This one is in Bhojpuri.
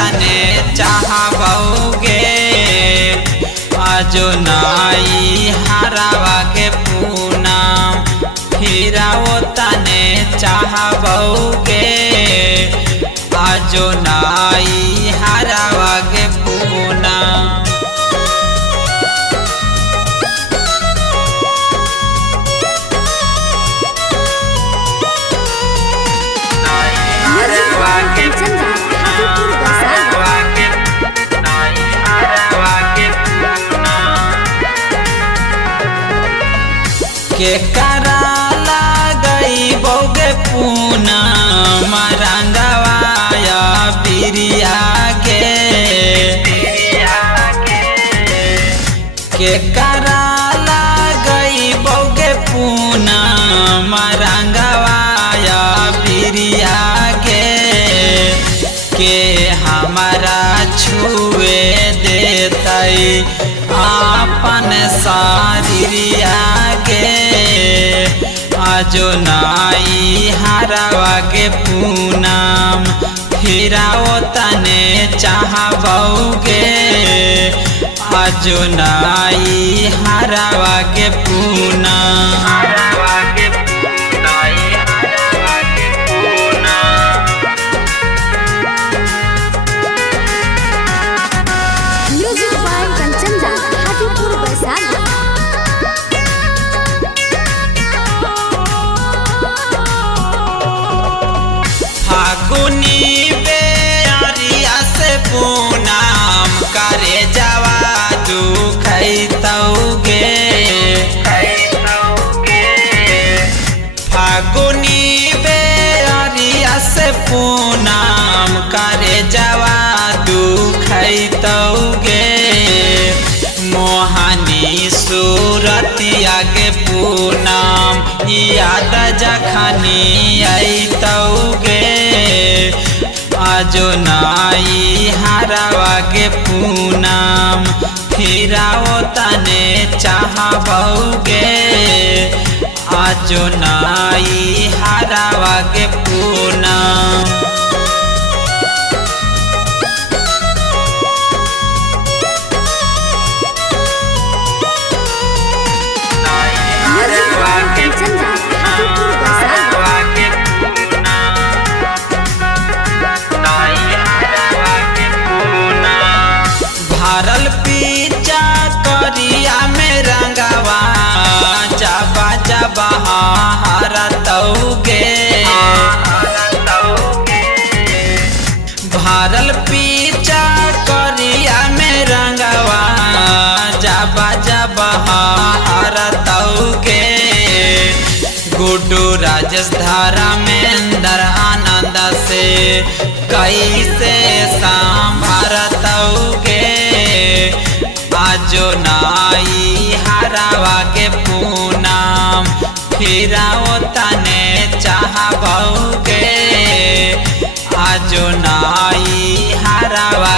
तने चाहबोगे आजो नाई हरावा के पूनम फिराओ तने चाहबोगे आजो नाई हरावा के पूनम। के कराला गई बोगे पूनम रंगवाया बिरिया के कराला गई बोगे पूनम रंगवाया बिरिया के हमारा छुए देतई आपन शरीरिया के आजो नाई हरावा के पूनम फिराओ तने चाहबोगे आजो नाई हरावा के पूनम। फागुनी बेरिया से पूनम करे जावा दुखैतौगे फागुनी बेरिया से पूनम करे जावा दुखैतौगे मोहनी सूरतिया के पूनम याद जखनी अतौगे आजो नाई हरावा के पूनम फिराओ तने चाहबोगे आजो नाई हरावा के पूनम। भरल पीछा करिया में रंगवा जाबा जाबा हरतौगे भरल पीछा करिया में रंगवा जाबा जाबा हरतौगे गुड्डू राजेश धर्मेंद्र आनंद से कैसे संभरतौगे आजो नाई हरावा के पूनम फिराओ तने चाहबोगे आजो नाई हरावा